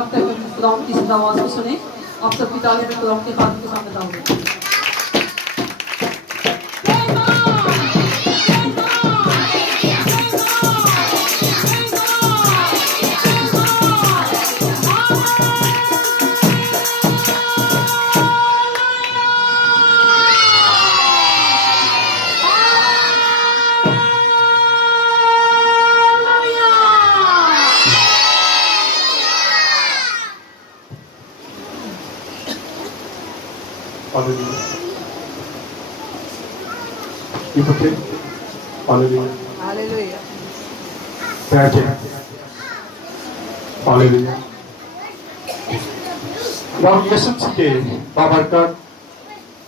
खुदावंद की इस आवाज को सुने। आप सबकी तालियों में खुदावंद के खादिम को सामने लाओगे। Hallelujah. You pray. Hallelujah. Hallelujah. Thank you. Hallelujah. प्रभु यीशु मसीह के बाबरकत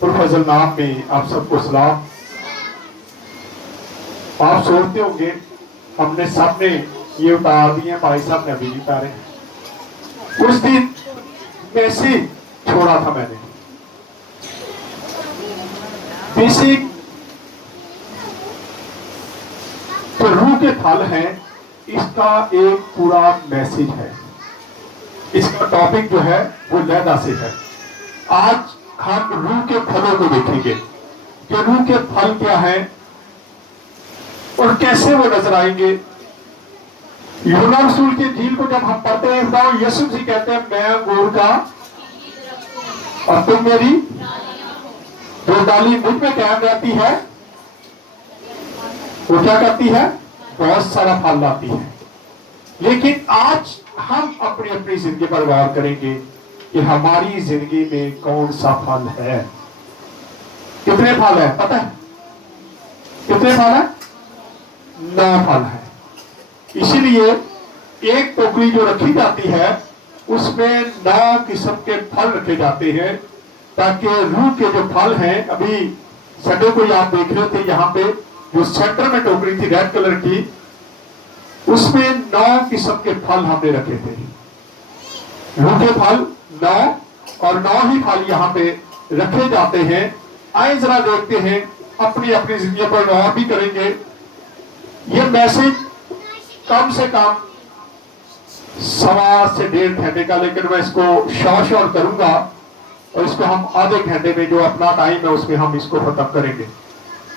पुरफजल नाम में आप सबको सलाम। आप सोचते होंगे हमने सबने ये उतार दिए, भाई साहब ने अभी नहीं उतारे। उस दिन मैसेज छोड़ा था मैंने। बेसिक जो रूह के फल हैं, इसका एक पूरा मैसेज है। इसका टॉपिक जो है वो लहदा से है। आज हम रूह के फलों को देखेंगे कि रूह के फल क्या हैं और कैसे वो नजर आएंगे। यूहन्ना रसूल की इंजील को जब हम पढ़ते हैं, खुदा यीशु मसीह कहते हैं मैं अंगूर का और तुम मेरी जो डाली मुझ में कायम रहती है वो क्या करती है, बहुत सारा फल लाती है। लेकिन आज हम अपनी अपनी जिंदगी पर गौर करेंगे कि हमारी जिंदगी में कौन सा फल है। कितने फल है पता है? कितने फल है? 9 फल है। इसीलिए एक टोकरी जो रखी जाती है उसमें 9 किस्म के फल रखे जाते हैं, ताकि रूह के जो फल हैं, अभी संडे को आप देख रहे थे यहाँ पे जो सेंटर में टोकरी थी रेड कलर की, उसमें 9 किस्म के फल हमने रखे थे। रूह के फल 9 और 9 ही फल यहाँ पे रखे जाते हैं। आइए जरा देखते हैं, अपनी अपनी जिंदगी पर गौर भी करेंगे। ये मैसेज कम से कम 1.25 से 1.5 घंटे का, लेकिन मैं इसको शॉर्ट करूंगा और इसको हम आधे घंटे में जो अपना टाइम है उसमें हम इसको खत्म करेंगे।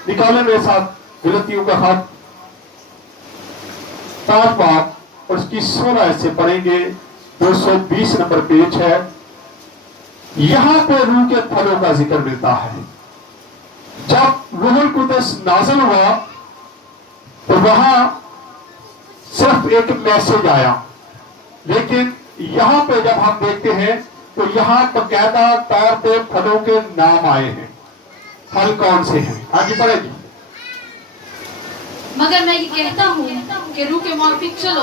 निकाले मेरे साथ गलतियों का खत 5 बाब और उसकी 16 से पढ़ेंगे। 220 नंबर पेज है। यहां पे रूह के फलों का जिक्र मिलता है। जब रूहुल कुद्दस नाज़िल हुआ तो वहां सिर्फ एक मैसेज आया, लेकिन यहां पे जब हम देखते हैं तो यहां बकायदा तौर पे फलों के नाम आए हैं। फल कौन से हैं? आगे बढ़ेगी। मगर मैं ये कहता हूँ कि रूह के मुताबिक चलो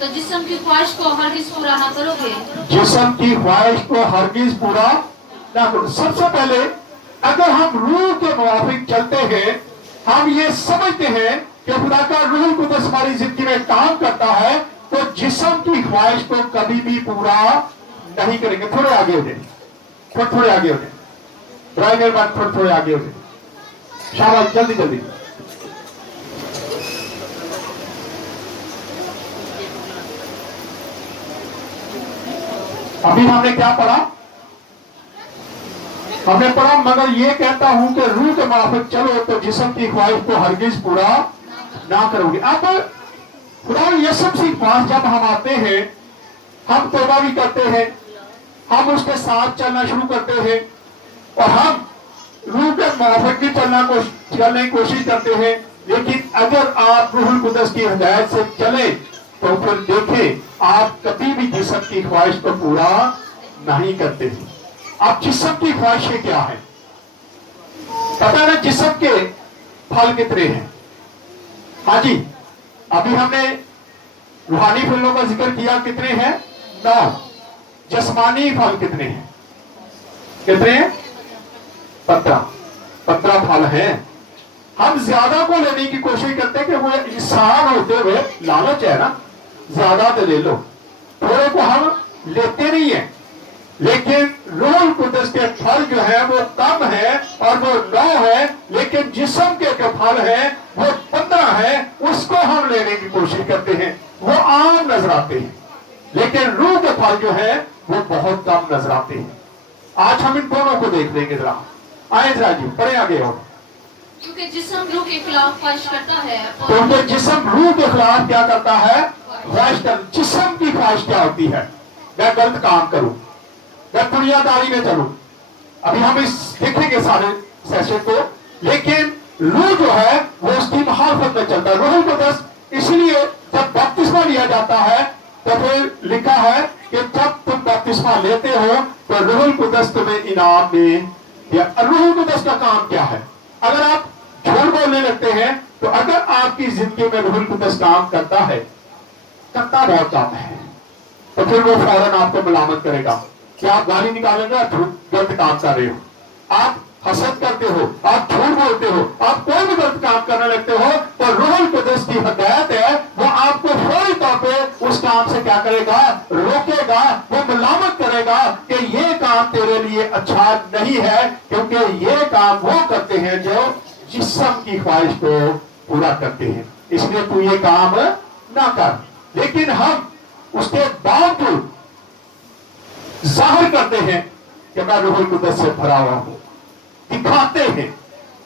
तो जिस्म की ख्वाहिश को हरगिज पूरा ना करोगे। जिस्म की ख्वाहिश को हरगिज पूरा ना करो। सबसे पहले अगर हम रूह के मुताबिक चलते हैं, हम ये समझते हैं कि खुदा का रूह कुद्दस हमारी जिंदगी में काम करता है, तो जिस्म की ख्वाहिश को कभी भी पूरा नहीं करेंगे। थोड़े आगे हो जाए, थोड़े आगे हो जाए, मेरे बाद थोड़े आगे हो जाए। शाबाश, जल्दी जल्दी। अभी हमने क्या पढ़ा? हमने पढ़ा मगर ये कहता हूं कि रूह के मुताबिक चलो तो जिस्म की ख्वाहिश को हरगिज पूरा ना करोगे। अब खुदा यीशु मसीह के पास जब हम आते हैं, हम तौबा भी करते हैं, हम उसके साथ चलना शुरू करते हैं और हम रूह के मुताबिक भी चलने की कोशिश करते हैं। लेकिन अगर आप रूहुल कुद्दस की हिदायत से चले तो फिर देखें, आप कभी भी जिस्म की ख्वाहिश को पूरा नहीं करते। आप जिस्म की ख्वाहिशें क्या है पता है? जिस्म के फल कितने हैं? हाँ जी, अभी हमने रूहानी फलों का जिक्र किया, कितने हैं? 9। जिस्मानी फल कितने हैं? कितने हैं? 15 फल हैं। हम ज्यादा को लेने की कोशिश करते हैं कि वो इंसान होते हुए लालच है ना, ज्यादा तो ले लो, थोड़े को हम लेते नहीं है। लेकिन रूहुल कुद्दस के फल जो है वो कम है और वो 9 है, लेकिन जिस्म के जो फल है वो 15 है, उसको हम लेने की कोशिश करते हैं। वो आम नजर आते हैं, लेकिन रूह के फल जो है वो बहुत कम नजर आते हैं। आज हम इन दोनों को देख लेंगे जरा। आए जरा जी, पढ़े आगे और। क्योंकि जिस्म रूह के खिलाफ ख्वाहिश करता है क्योंकि जिस्म रूह के खिलाफ क्या करता है? ख्वाहिश कर। जिस्म की ख्वाहिश क्या होती है? मैं गलत काम करूं, मैं दुनियादारी में चलूं। अभी हम इस देखेंगे सारे सेशन को, लेकिन रूह जो है वो उसकी मुखालफत में चलता है। रूह कुदस, इसलिए जब बपतिस्मा लिया जाता है तो फिर लिखा है कि जब तुम बपतिस्मा लेते हो तो रूह कुदस तुम्हें इनाम में दिया। रूह कुदस का काम क्या है? अगर आप झूठ बोलने लगते हैं तो अगर आपकी जिंदगी में रूह कुदस काम करता है, करता बहुत काम है, तो फिर वो फौरन आपको मलामत करेगा कि आप गाली निकालेंगे, आप गलत काम कर रहे हो, आप हसद करते हो, आप झूठ बोलते हो, आप कोई भी गलत काम करने लगते हो, तो रूह कुदस की हिदायत है वो आपको फौरी तौर पे उस काम से क्या करेगा? रोकेगा। वो मलामत करेगा कि ये काम तेरे लिए अच्छा नहीं है, क्योंकि ये काम वो करते हैं जो जिस्म की ख्वाहिश को पूरा करते हैं, इसलिए तू ये काम ना कर। लेकिन हम उसके बावजूद जाहिर करते हैं कि मैं रूह कुदस से भरा हुआ हूं, दिखाते हैं,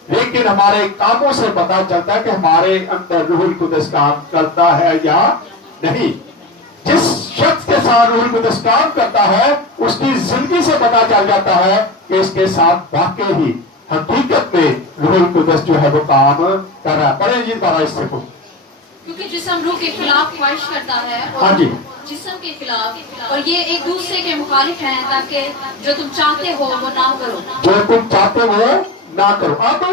लेकिन हमारे कामों से पता चलता है कि हमारे अंदर रूह कुदस काम करता है या नहीं। जिस शख्स के साथ रूह कुदस काम करता है उसकी जिंदगी से पता चल जाता है कि इसके साथ वाकई ही हकीकत में रूह कुदस जो है वो काम कर रहा है। पढ़े जी दोबारा इससे को। क्योंकि जिस्म रूह के खिलाफ ख्वाहिश करता है और हाँ जी, जिस्म के खिलाफ, और ये एक दूसरे के मुखालिफ हैं, ताकि जो तुम चाहते हो वो ना करो। जो तुम चाहते हो ना करो। अब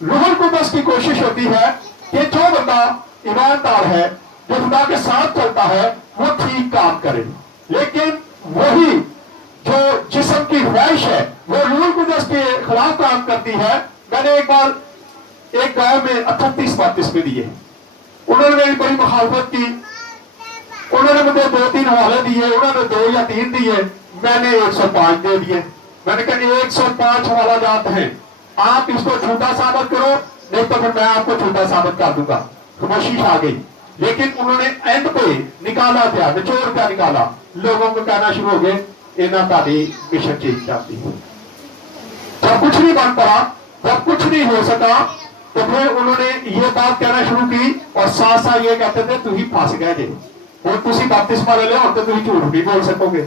रूह कुदस की कोशिश होती है कि जो बंदा ईमानदार है, जो खुदा के साथ चलता है, वो ठीक काम करे, लेकिन वही जो जिस्म की ख्वाहिश है वो रूह कुदस के खिलाफ काम करती है। मैंने एक बार एक गांव में 38-32 में दिए, उन्होंने मेरी बड़ी मुखालफत की, उन्होंने मुझे 2-3 हवाले दिए, उन्होंने 2 या 3 दिए, मैंने 105 दे दिए। मैंने कहा 105 हवाला जात हैं, आप इसको झूठा साबित करो, नहीं तो फिर मैं आपको झूठा साबित कर दूंगा। खामोशी आ गई, लेकिन उन्होंने एंड पे निकाला क्या, निचोड़ क्या निकाला, लोगों को कहना शुरू हो गए इन्ना तारी मिशन चेंज जाती है। जब कुछ नहीं बन पड़ा, जब कुछ नहीं हो सका, तो फिर उन्होंने ये बात कहना शुरू की और साथ साथ ये कहते थे तू ही फंस गए जे, और तुसी बपतिस्मा ले लो तो तुम झूठ भी बोल सकोगे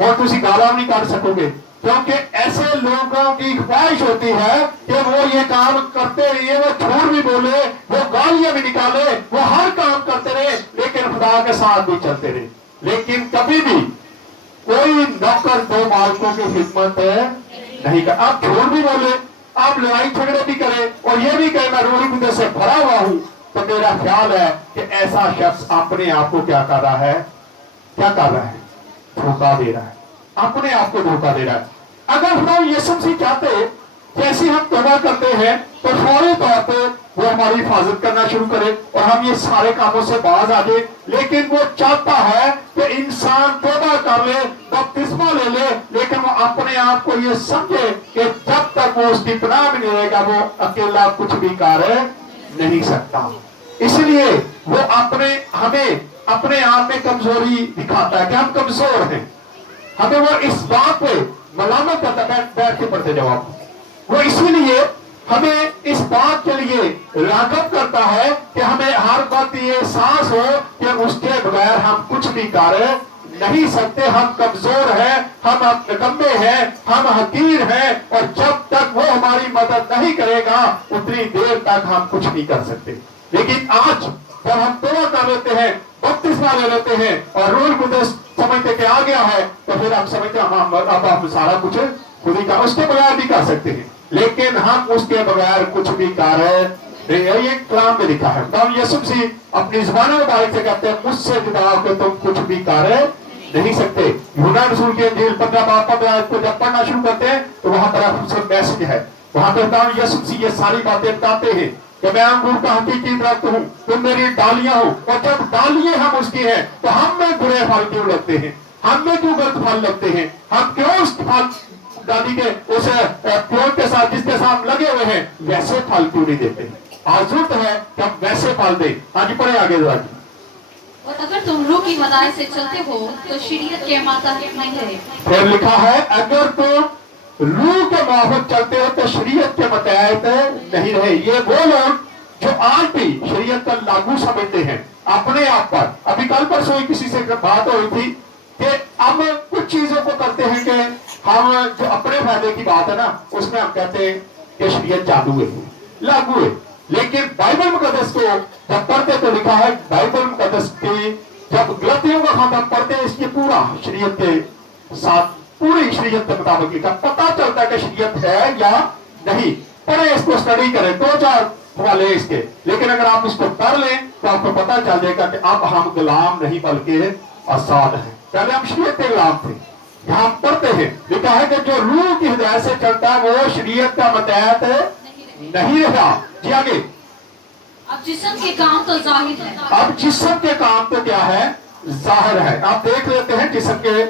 और तुसी गाला नहीं कर सकोगे, क्योंकि ऐसे लोगों की ख्वाहिश होती है कि वो ये काम करते रहिए, वो झूठ भी बोले, वो गालियां भी निकाले, वो हर काम करते रहे, लेकिन खुदा के साथ भी चलते रहे। लेकिन कभी भी कोई नौकर 2 मालिकों की खिदमत नहीं कर। आप झूठ भी बोले, आप लड़ाई झगड़े भी करें और ये भी कहे मैं रूह कुदस से भरा हुआ हूं, तो मेरा ख्याल है कि ऐसा शख्स अपने आप को क्या कर रहा है? क्या कर रहा है? धोखा दे रहा है, अपने आप को धोखा दे रहा है। अगर हम यीशु मसीह चाहते जैसे हम तौबा करते हैं तो फौरी तौर पे वो हमारी हिफाजत करना शुरू करे और हम ये सारे कामों से बाज आ जाए, लेकिन वो चाहता है कि इंसान तौबा कर ले, बपतिस्मा ले ले, लेकिन वो अपने आप को ये समझे कि जब तक वो उसकी पनाह में नहीं रहेगा वो अकेला कुछ भी कार्य नहीं सकता। इसलिए वो हमें अपने आप में कमजोरी दिखाता है कि हम कमजोर हैं, हमें वो इस बात पे मलामत करता है। बैठ के पढ़ते जवाब, वो इसीलिए हमें इस बात के लिए रागब करता है कि हमें हर वक्त ये एहसास हो कि उसके बगैर हम कुछ भी कार्य नहीं सकते, हम कमजोर हैं, हम निकम्मे हैं, हम हकीर हैं, और जब तक वो हमारी मदद नहीं करेगा उतनी देर तक हम कुछ नहीं कर सकते। लेकिन आज जब हम तौबा कर लेते हैं, बपतिस्मा ले लेते हैं और रूह कुदस समझते कि आ गया है, तो फिर हम समझते हैं अब हम सारा कुछ खुद ही कर, उसके बगैर भी कर सकते हैं, लेकिन हम उसके बगैर कुछ भी कार्य नहीं। ये कलाम में लिखा है, यीशु मसीह अपनी जुबान मुबारक से कहते हैं मुझसे जुदा होकर तुम कुछ भी कार्य नहीं सकते। यूहन्ना रसूल की इंजील 15 को जब पढ़ना शुरू करते हैं तो वहां पर मैसेज है, वहां पर यीशु मसीह ये सारी बातें बताते हैं कि मैं अंगूर का हकीकी दरख्त हूँ, तुम मेरी डालियां हो, और जब डालियां हम उसकी हैं तो हम में बुरे फल क्यों लगते हैं, हम में क्यों गलत फल लगते हैं, हम क्यों उस फल डाली के उस पेड़ के साथ जिसके साथ लगे हुए हैं वैसे फल क्यों नहीं देते। आज जरूरत है कि हम वैसे फल दें। आज पढ़े आगे जरा। और अगर तुम रूह की हदायत से चलते हो तो शरीयत के मातहत नहीं रहे। फिर लिखा है अगर तुम रूह के मुताबिक चलते हो तो शरीयत के मुताबिक नहीं रहे। ये वो लोग जो आज भी शरीयत का लागू समझते हैं अपने आप पर। अभी कल परसों किसी से बात हो रही थी कि हम कुछ चीजों को करते हैं कि हम जो अपने फायदे की बात है ना उसमें हम कहते हैं कि शरीयत चालू है, लागू है। लेकिन बाइबल मुकद्दस को जब पढ़ते तो लिखा है बाइबल मुकद्दस की जब गलतियों का खाना पढ़ते हैं इसकी पूरा शरीयत के साथ पूरी शरीयत के मुताबिक लिखा, पता चलता है कि शरीयत है या नहीं। पढ़े इसको, स्टडी करें, 2-4 हवाले इसके। लेकिन अगर आप इसको पढ़ लें तो आपको पता चल जाएगा कि अब हम गुलाम नहीं बल्कि आजाद हैं। पहले हम शरीयत के गुलाम थे, यहाँ पढ़ते हैं लिखा है कि जो रूह की हिदायत से चलता है वो शरीयत का मुताबिक नहीं रहा। जी आगे। अब जिस्म के काम तो जाहिर है। अब जिस्म के काम तो क्या है? जाहिर है। आप देख लेते हैं जिस्म के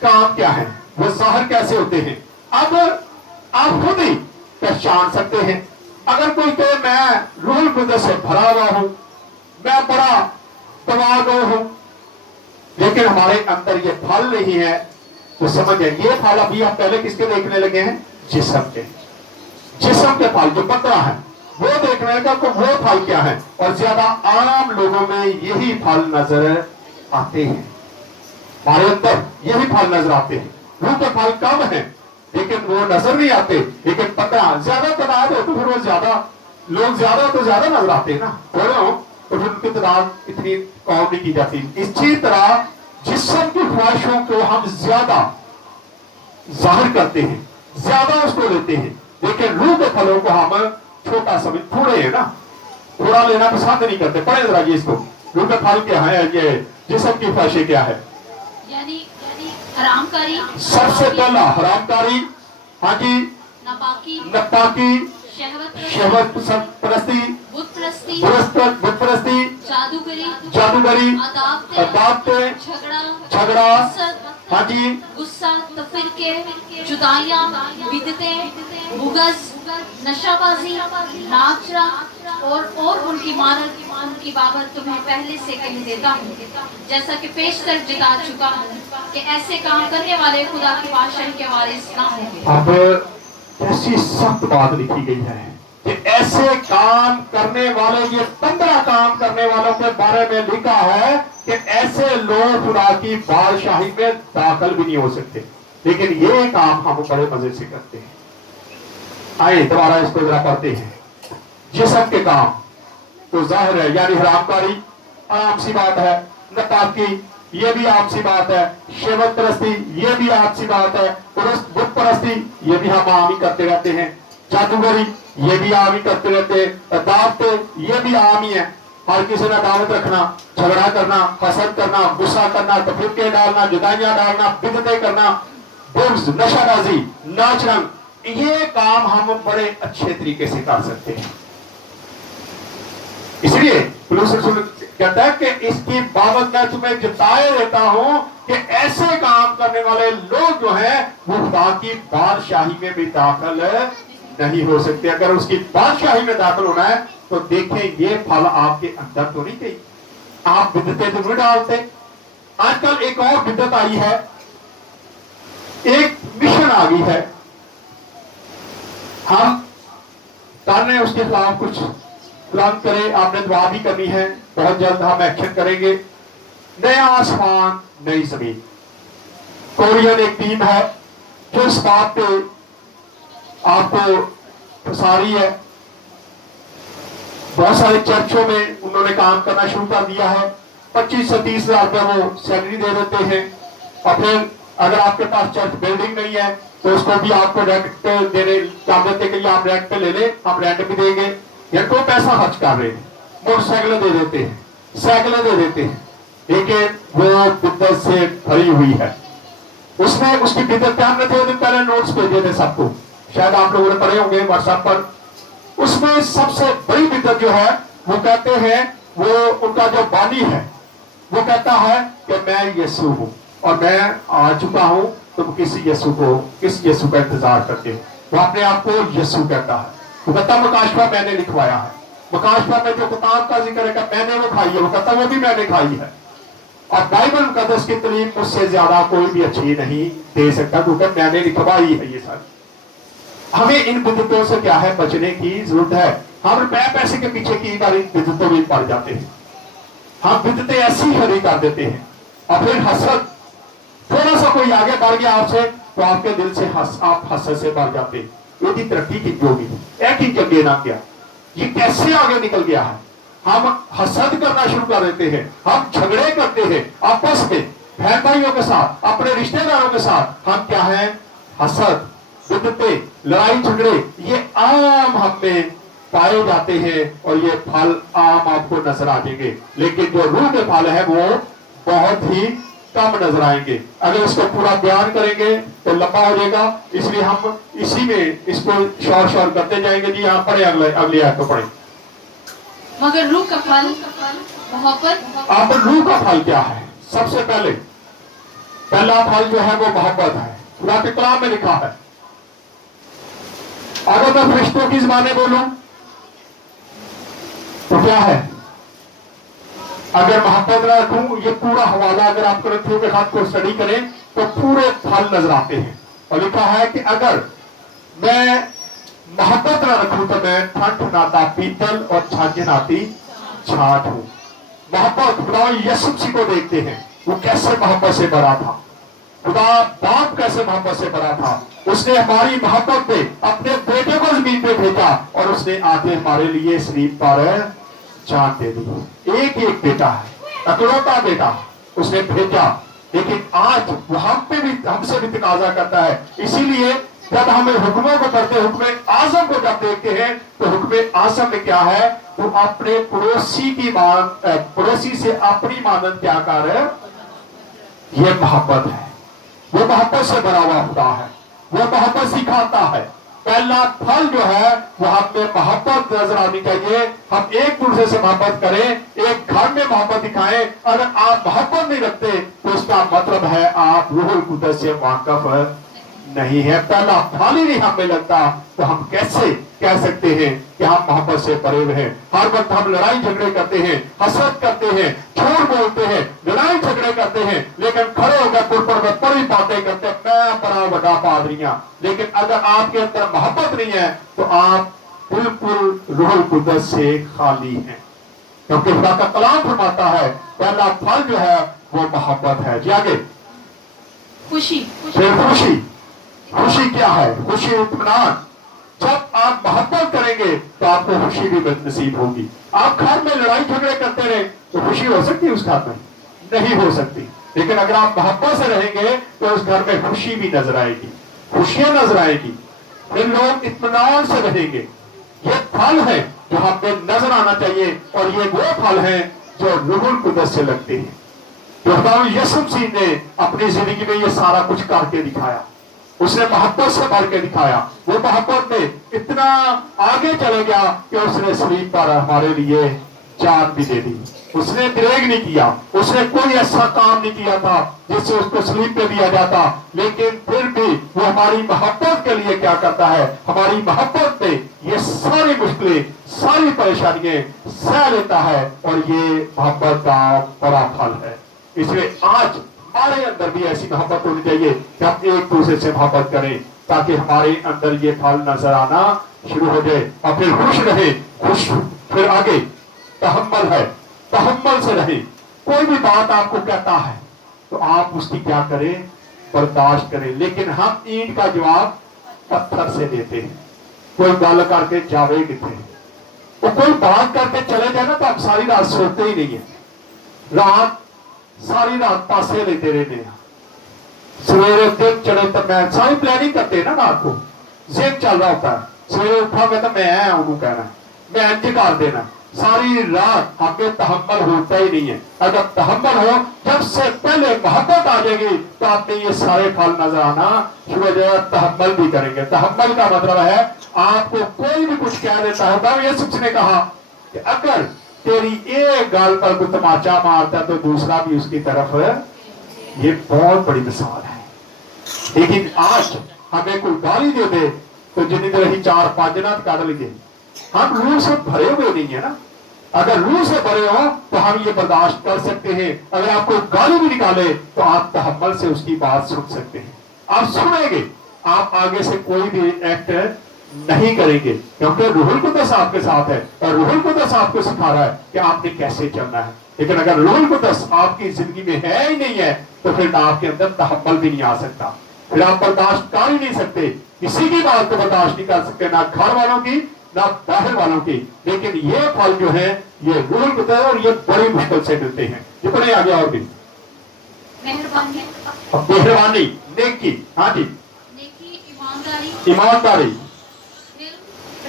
काम क्या है, वो जाहिर कैसे होते हैं। अब आप खुद ही पहचान सकते हैं। अगर कोई कहे मैं रूह कुद्दस से भरा हुआ हूं, मैं बड़ा तवाज़ु हूं, लेकिन हमारे अंदर ये फल नहीं है, तो समझिए ये फल अभी आप पहले किसके देखने लगे हैं? जिस्म के। जिस्म के फल जो पतला है वो देखने लगा तो वो फल क्या है। और ज्यादा आम लोगों में यही फल नजर आते हैं, हमारे अंदर यही फल नजर आते हैं। रूह के फल कम है लेकिन वो नजर नहीं आते, लेकिन पता ज्यादा तादाद हो तो फिर वो ज्यादा लोग ज्यादा तो ज्यादा नजर आते हैं ना, थोड़े हो तो फिर उनकी तादाद इतनी कम नहीं की जाती। इसी तरह जिस्म की ख्वाहिशों को हम ज्यादा जाहिर करते हैं, ज्यादा उसको लेते हैं, लेकिन रूह के फलों को हम छोटा समझ, थोड़े है ना, थोड़ा लेना पसंद नहीं करते। पढ़े जरा ये इसको, रूह के फल क्या है, ये जिस्म की ख्वाहिशें क्या है। यानी हरामकारी, सबसे पहला हरामकारी, हाँ जी, नापाकी, शहवत परस्ती, बुत परस्ती, जादूगरी, अदावतें, झगड़ा, हाँ जी, गुस्सा, तफरीके, जुदाइयाँ, बिदतें, बुग़्ज़, नशाबाजी, नाचरा और उनकी मानत की बाबत तुम्हें पहले से कह देता हूँ, जैसा कि पेशतर जता चुका हूँ कि ऐसे काम करने वाले खुदा की बादशाही के वारिस ना होंगे। अब ऐसी सख्त बात लिखी गई है कि ऐसे काम करने वाले, ये 15 काम करने वालों के बारे में लिखा है कि ऐसे लोग खुदा की बादशाही में दाखिल भी नहीं हो सकते। लेकिन ये काम हम बड़े मजे से करते हैं। आइए दोबारा इसको जरा पढ़ते हैं। जिस्म के काम तो जाहिर है, यानी हरामकारी आम सी बात है, नापाकी ये भी आम सी बात है, शहवत परस्ती ये भी आम सी बात है, बुत परस्ती ये भी हम आम ही करते रहते हैं, जादूगरी ये भी आम ही करते रहते हैं, दावतें ये भी आम ही है। हर किसी ने दावत रखना, झगड़ा करना, हसद करना, गुस्सा करना, तफरीके डालना, जुदाइयां डालना, बिदतें करना, बुग़्ज़, नशाबाजी, नाच रंग, ये काम हम बड़े अच्छे तरीके से कर सकते हैं। इसलिए कहता है कि इसकी बाबत मैं तुम्हें जताए देता हूं कि ऐसे काम करने वाले लोग जो हैं वो खुदा की बादशाही में भी दाखिल नहीं हो सकते। अगर उसकी बादशाही में दाखिल होना है तो देखें ये फल आपके अंदर तो नहीं गई। आप बिदतें तो नहीं डालते। आजकल एक और बिदत आई है, एक मिशन आ गई है, हम करने उसके खिलाफ कुछ प्लान करें। आपने दुआ भी करनी है, बहुत जल्द हम एक्शन करेंगे। नया आसमान नई जमीन, कोरियन एक टीम है जो इस बात पे आपको फंसारी है। बहुत सारे चर्चों में उन्होंने काम करना शुरू कर दिया है। 25 से 30 हजार रुपये वो सैलरी दे देते हैं, और फिर अगर आपके पास चर्च बिल्डिंग नहीं है तो उसको भी आपको रेंट पे देने चाह देते कि आप रेंट पे ले लें, हम रेंट भी देंगे। या तो पैसा खर्च कर रहे हैं, मोटरसाइकिलें दे देते हैं, साइकिलें दे देते हैं, लेकिन वो बिद्दत से भरी हुई है। उसमें उसकी बिद्दत क्या, हमने 2 दिन पहले नोट्स भेजे थे सबको, शायद आप लोगों ने पढ़े होंगे व्हाट्सएप पर। उसमें सबसे बड़ी बिद्दत जो है वो कहते हैं, वो उनका जो बानी है वो कहता है कि मैं यीशु हूं और मैं आ चुका हूं, तुम किस यीशु का इंतजार करते हो। वो अपने आप को यीशु कहता है। वो कहता मकाशफा मैंने लिखवाया है, मकाशफा में जो किताब का जिक्र है मैंने वो खाई है, वो कहता वो भी मैंने खाई है। और बाइबल मुकद्दस की तालीम मुझसे ज्यादा कोई भी अच्छी नहीं दे सकता, क्योंकि मैंने लिखवाई है ये सब। हमें इन बिदअतों से क्या है, बचने की जरूरत है। हम पैसे के पीछे की बार इन बिदअतों में पड़ जाते हैं। हम बिदअतें ऐसी खड़ी कर देते हैं और फिर हसद, थोड़ा सा कोई आगे बढ़ गया आपसे तो आपके दिल से आप हसद से बढ़ जाते हैं। यदि तरक्की की जोगी एक ही जगह ना गया, ये कैसे आगे निकल गया है। हम हसद करना शुरू कर देते हैं, हम झगड़े करते हैं आपस में, बहन भाइयों के साथ, अपने रिश्तेदारों के साथ। हम क्या है, हसद, बिदअतें, लड़ाई झगड़े, ये आम हम में पाए जाते हैं और ये फल आम आपको नजर आ जाएंगे। लेकिन जो रूह के फल है वो बहुत ही कम नजर आएंगे। अगर इसको पूरा बयान करेंगे तो लंबा हो जाएगा, इसलिए हम इसी में इसको शोर करते जाएंगे। जी यहाँ पढ़े, अगली आयत को पढ़े। मगर रूह का फल मोहब्बत। अब रूह का फल क्या है? सबसे पहला फल जो है वो मोहब्बत है। खुदा के कलाम में लिखा है। अगर मैं फरिश्तों की ज़बान में बोलूं तो क्या है? अगर मोहब्बत ना रखूं, ये पूरा हवाला अगर आप करंथियों के खत को स्टडी करें तो पूरे फल नजर आते हैं। और लिखा है कि अगर मैं मोहब्बत ना रखूं तो मैं ठंठनाता पीतल और झांझनाती छाट हूं। मोहब्बत, खुदा यीशु मसीह को देखते हैं, वो कैसे मोहब्बत से भरा था। खुदा बाप कैसे मोहब्बत से भरा था। उसने हमारी मोहब्बत पे अपने बेटे को जमीन पे भेजा और उसने आके हमारे लिए सलीब पर जान दे दी। एक बेटा है, अकलौता बेटा उसने भेजा। लेकिन आज वो हम पे भी, हमसे भी तकाजा करता है। इसीलिए जब हम हुक्मों को पढ़ते, हुक्म आजम को जब देखते हैं तो हुक्म आजम में क्या है, तो अपने पड़ोसी से अपनी मानद क्या कर, ये मोहब्बत है। वो मोहब्बत से भरा हुआ खुदा है, वो मोहब्बत सिखाता है। पहला फल जो है वो हमें मोहब्बत नजर आनी चाहिए। हम एक दूसरे से मोहब्बत करें, एक घर में मोहब्बत दिखाएं। अगर आप मोहब्बत नहीं रखते तो इसका मतलब है आप रूहुल कुद्दस से वाकिफ नहीं है। पहला फल ही नहीं हमें लगता तो हम कैसे कह सकते हैं कि हम मोहब्बत से भरे हुए हैं। हर वक्त हम लड़ाई झगड़े करते हैं, हसद करते हैं, झूठ बोलते हैं, लड़ाई झगड़े करते हैं, लेकिन खड़े होकर पुरपुर में बड़ी बातें करते हैं, मैं बड़ा बड़ा पादरियां। लेकिन अगर आपके अंदर मोहब्बत नहीं है तो आप बिल्कुल रूहुल कुद्दस से खाली हैं। क्योंकि खुदा का कलाम फरमाता है पहला फल जो है वो मोहब्बत है। जी आगे, खुशी। फिर खुशी। खुशी क्या है? खुशी इत्मीनान। जब आप मोहब्बत करेंगे तो आपको खुशी भी नसीब होगी। आप घर में लड़ाई झगड़े करते रहे तो खुशी हो सकती है उस घर में? नहीं हो सकती। लेकिन अगर आप मोहब्बत से रहेंगे तो उस घर में खुशी भी नजर आएगी, खुशियां नजर आएगी, फिर लोग इत्मीनान से रहेंगे। ये फल है जो हमें नजर आना चाहिए और ये वो फल है जो रूहुल कुद्दस से लगते हैं। जो खुदा यीशु मसीह ने अपनी जिंदगी में ये सारा कुछ करके दिखाया, उसने मोहब्बत से भर के दिखाया। वो मोहब्बत में इतना आगे चले गया कि उसने सलीब पर हमारे लिए जान भी दे दी। उसने द्रेग नहीं किया, उसने कोई ऐसा काम नहीं किया था जिससे उसको सलीब पे दिया जाता। लेकिन फिर भी वो हमारी मोहब्बत के लिए क्या करता है, हमारी मोहब्बत पे ये सारी मुश्किलें, सारी परेशानियां सह लेता है और ये मोहब्बत का बड़ा फल है। इसलिए आज हमारे अंदर भी ऐसी मोहब्बत होनी चाहिए कि हम एक दूसरे से मोहब्बत करें, ताकि हमारे अंदर ये फल नजर आना शुरू हो जाए और फिर खुश रहे। खुश, फिर आगे तहम्मुल है, तहम्मुल से रहे। कोई भी बात आपको कहता है तो आप उसकी क्या करें, बर्दाश्त करें। लेकिन हम ईंट का जवाब पत्थर से देते हैं। कोई गल करके जावे कितने, वो कोई बात करके चले जाए ना तो आप सारी रात सोते ही नहीं है। रात सारी रात पासे लेते रहते हैं, सवेरे दिन चढ़े तो मैं सारी प्लानिंग करते हैं ना, रात को जिद चल रहा होता है। सवेरे उठा मैं तो मैं उन्होंने कहना, मैं इंज कर देना। सारी रात हमें तहम्मुल होता ही नहीं है। अगर तहम्मुल हो, जब से पहले मोहब्बत आ जाएगी तो आपने ये सारे फल नजर आना शुरू हो जाएगा। तहम्मुल भी करेंगे। तहम्मुल का मतलब है आपको कोई भी कुछ कह देता है। यीशु मसीह ने कहा कि अगर तेरी एक गाल पर कोई तमाचा मारता तो दूसरा भी उसकी तरफ, ये बहुत बड़ी मिसाल है। लेकिन आज हमें कोई गाली दे दे तो जितनी देर ही 4-5 दिन काट लीजिए, हम रूह से भरे हुए नहीं है ना। اگر روح سے بھرے ہو تو ہم یہ برداشت کر سکتے ہیں. اگر آپ کو گالی بھی نکالے تو آپ تحمل سے اس کی بات سن سکتے ہیں. آپ سنیں گے, آپ آگے سے کوئی بھی ایکٹ نہیں کریں گے, کیونکہ روح القدس آپ کے ساتھ ہے اور روح القدس آپ کو سکھا رہا ہے کہ آپ نے کیسے چلنا ہے. لیکن اگر روح القدس آپ کی زندگی میں ہے ہی نہیں ہے تو پھر آپ کے اندر تحمل بھی نہیں آ سکتا, پھر آپ برداشت کر ہی نہیں سکتے, کسی کی بات کو برداشت نہیں کر سکتے, نہ گھر والوں کی نہ باہر والوں کی. لیکن یہ پھل جو ہے یہ روح القدس ہے اور یہ بڑی مشکل سے ملتے ہیں. جتنے آگے اور بھی مہربانی, نیکی, ہاں جی, ایمانداری,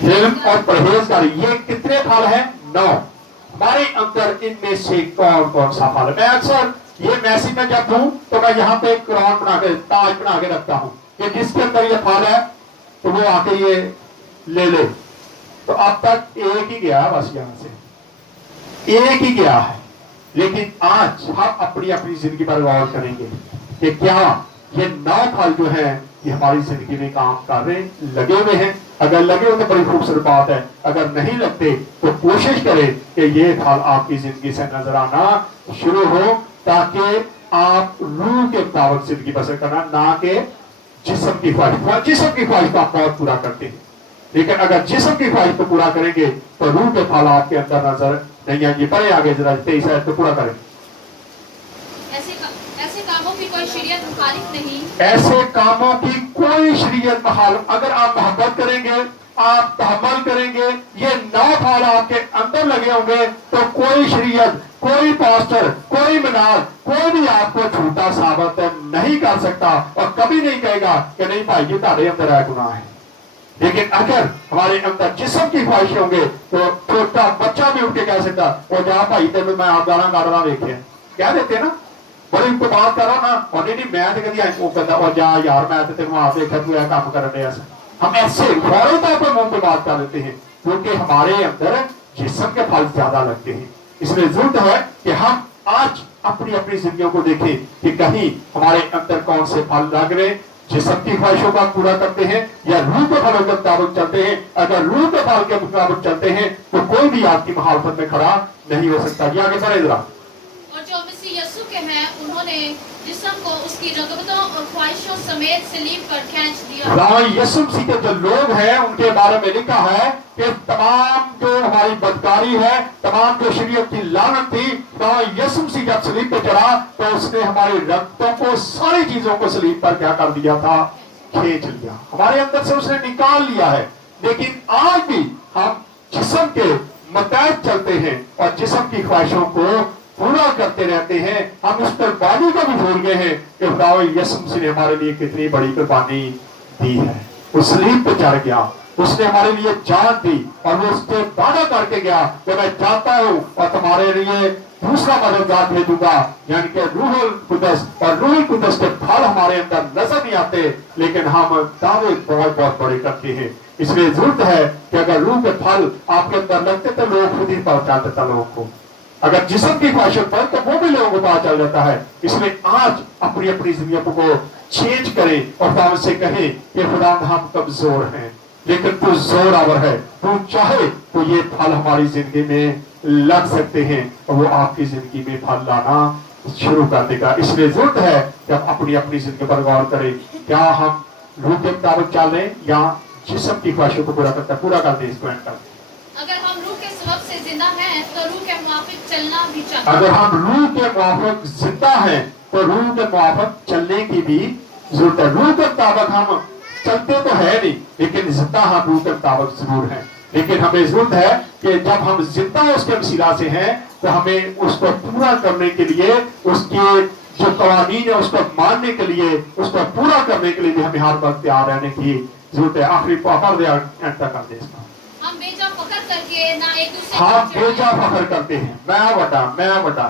علم اور پرہیزگاری, یہ کتنے پھل ہیں؟ 9. ہمارے اندر ان میں سے کون کون سا پھل ہے؟ میں اکثر یہ میسج میں جب ہوں تو میں یہاں پہ کرون بنا کے, تاج بنا کے رکھتا ہوں کہ جس کے اندر یہ پھل ہے تو وہ آ کے یہ لے لے. تو اب تک ایک ہی گیا, بس یہاں سے ایک ہی گیا ہے. لیکن آج ہم اپنی اپنی زندگی پر غور کریں گے کہ کیا یہ 9 پھل جو ہیں یہ ہماری زندگی میں کام کر رہے لگے ہوئے ہیں. اگر لگے ہوئے تو بڑی خوبصورت بات ہے, اگر نہیں لگتے تو کوشش کریں کہ یہ پھل آپ کی زندگی سے نظر آنا شروع ہو, تاکہ آپ روح کے مطابق زندگی بسر کرنا, نہ کہ جسم کی خواہش. جسم کی خواہش کو آپ بہت پورا کرتے ہیں, لیکن اگر جسم کی خواہش کو پورا کریں گے تو روح کے پھل آپ کے اندر نظر نہیں آئیں گے. پڑھیں آگے ذرا 23 آیت کو پورا کریں. ایسے کاموں کی کوئی شریعت مخالف نہیں, ایسے کاموں کی کوئی شریعت مخالف. اگر آپ محبت کریں گے, آپ تحمل کریں گے, یہ 9 پھل آپ کے اندر لگے ہوں گے, تو کوئی شریعت, کوئی پاسٹر, کوئی منال, کوئی بھی آپ کو جھوٹا ثابت نہیں کر سکتا اور کبھی نہیں کہے گا کہ نہیں بھائی یہ تمہارے اندر ہے گناہ ہے. لیکن اگر ہمارے اندر جسم کی خواہشیں ہوں گے تو چھوٹا بچہ بھی اٹھ کے کہہ سکتا وہ جا بھائی تینوں میں آپ گانا گا رہا دیکھے, کہہ دیتے نا, بڑی ان کو بات کر رہا نا, اور نہیں میں تو کہتی وہ کہتا اور جا یار میں تو تینوں آپ دیکھا تو ہے کام کر رہے. ہم ایسے فوراً طور پر منہ پہ بات کر لیتے ہیں کیونکہ ہمارے اندر جسم کے پھل زیادہ لگتے ہیں. اس لیے ضرورت ہے کہ ہم آج اپنی اپنی زندگیوں کو دیکھیں کہ کہیں ہمارے اندر کون سے پھل لگ رہے, جسم کی خواہشوں کا پورا کرتے ہیں یا روح کے پھلوں کے مطابق چلتے ہیں. اگر روح کے پھل کے مطابق چلتے ہیں تو کوئی بھی آپ کی مخالفت میں کھڑا نہیں ہو سکتا. جی آگے بڑھیں ذرا. اور جو مسیح یسوع کے ہیں انہوں نے جسم کو اس کی رغبتوں اور خواہشوں سمیت سلیب پر کھینچ دیا. خدا یسوع مسیح کے جو لوگ ہیں ان کے بارے میں لکھا ہے کہ تمام جو ہماری بدکاری ہے, تمام جو شریعت کی لعنت تھی, خدا یسوع مسیح جب سلیب پہ چڑھا تو اس نے ہماری رغبتوں کو, ساری چیزوں کو سلیب پر کیا کر دیا تھا, کھینچ لیا, ہمارے اندر سے اس نے نکال لیا ہے. لیکن آج بھی ہم جسم کے متحد چلتے ہیں اور جسم کی خواہشوں کو پورا کرتے رہتے ہیں. ہم اس قربانی کو بھی بھول گئے ہیں کہ خدا یسوع مسیح نے ہمارے لیے کتنی بڑی قربانی دی ہے. وہ صلیب پہ چڑھ گیا, اس نے ہمارے لیے جان دی اور وہ اس سے وعدہ کر کے گیا کہ میں جاتا ہوں اور تمہارے لیے دوسرا مددگار بھیجوں گا, یعنی کہ روح القدس. اور روح القدس کے پھل ہمارے اندر نظر نہیں آتے لیکن ہم دعوے بہت بہت بڑے کرتے ہیں. اس لیے ضرورت ہے کہ اگر روح کے پھل آپ کے اندر لگتے تو لوگ خود ہی پہنچا دیتا لوگوں کو, اگر جسم کی خواہشت پر تو وہ بھی لوگوں کو پتا چل جاتا ہے. اس لیے آج اپنی اپنی زندگیوں کو چینج کریں اور خدا سے کہیں کہ خدا ہم کمزور ہیں لیکن تو زور آور ہے, تو چاہے تو یہ پھل ہماری زندگی میں لگ سکتے ہیں اور وہ آپ کی زندگی میں پھل لانا شروع کر دے گا. اس لیے ضرورت ہے کہ ہم اپنی اپنی زندگی پر غور کریں, کیا ہم روح کے مطابق چل رہے ہیں یا جسم کی خواہشوں کو پورا کر دیں. اس کو اینڈ کر دیں. اگر ہم روح کے سبب سے زندہ ہیں تو روح کے موافق چلنا بھی چاہیے. اگر ہم روح کے موافق زندہ ہیں تو روح کے موافق چلنے کی بھی ضرورت ہے. روح کے مطابق ہم چلتے تو ہے نہیں لیکن زندہ ہم روح کے مطابق ضرور ہیں. لیکن ہمیں ضرورت ہے کہ جب ہم زندہ اس کے وسیلہ سے ہیں تو ہمیں اس کو پورا کرنے کے لیے, اس کے جو قوانین ہے اس کو ماننے کے لیے, اس کو پورا کرنے کے لیے بھی ہمیں ہر وقت تیار رہنے کی ضرورت ہے. آخری پڑھ دے, اینڈ تک کر دے اس کا. ہم بیجا فخر کر کے نہ ایک دوسرے ہم بیجا فخر کرتے ہیں, میں بڑا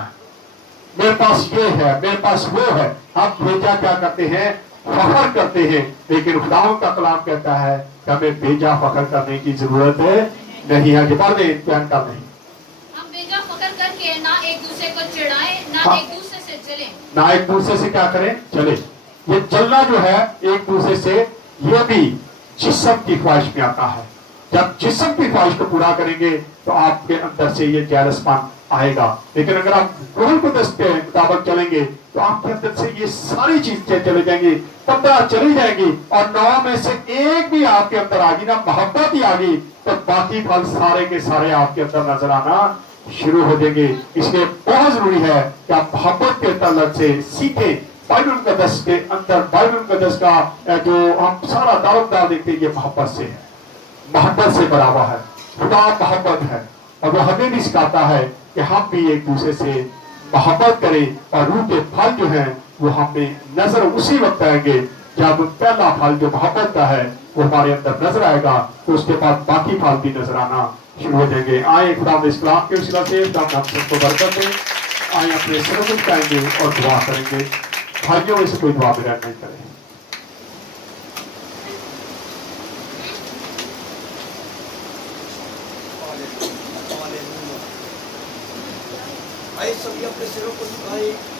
میرے پاس یہ ہے, میرے پاس وہ ہے. ہم بیجا کیا کرتے ہیں, فخر کرتے ہیں. لیکن خدا کا کلام کہتا ہے کہ ہمیں بیجا فخر کرنے کی ضرورت نہیں ہے. جو پڑھ دیں بیان کر دیں. ہم بیجا فخر کر کے نہ ایک دوسرے کو چڑھائیں نہ ایک دوسرے سے جلیں. نہ ایک دوسرے سے کیا کریں, چلے. یہ چلنا جو ہے ایک دوسرے سے, یہ بھی جسم کی خواہش میں آتا ہے. जब जिस्म की ख्वाहिश को पूरा करेंगे तो आपके अंदर से ये जेलसपन आएगा। लेकिन अगर आप रूहुल कुद्दस के मुताबिक चलेंगे तो आपके अंदर से ये सारी चीजें चले जाएंगी, 15 चली जाएंगी और 9 में से एक भी आपके अंदर आ गई ना, मोहब्बत ही आ गई, तो बाकी फल सारे के सारे आपके अंदर नजर आना शुरू हो जाएंगे। इसलिए बहुत जरूरी है कि आप मोहब्बत के तलत से सीखें। बाइबल मुकद्दस के अंदर, बाइबल मुकद्दस का जो हम सारा दारोमदार देखते हैं, ये मोहब्बत से है, मोहब्बत से भरा हुआ है। खुदा मोहब्बत है और वो हमें भी सिखाता है कि हम भी एक दूसरे से मोहब्बत करें और रूह के फल जो हैं वो हमें नजर उसी वक्त आएंगे जब पहला फल जो मोहब्बत का है वो हमारे अंदर नजर आएगा, तो उसके बाद बाकी फल भी नजर आना शुरू हो जाएंगे। आए खुदा इस्लाम के वसीला से हम सबको बरकत दें। आए अपने सर झुकाएंगे और दुआ करेंगे। भाइयों इसे कोई दुआ बगैर नहीं करें। आइए सभी अपने सिरों को झुकाएं।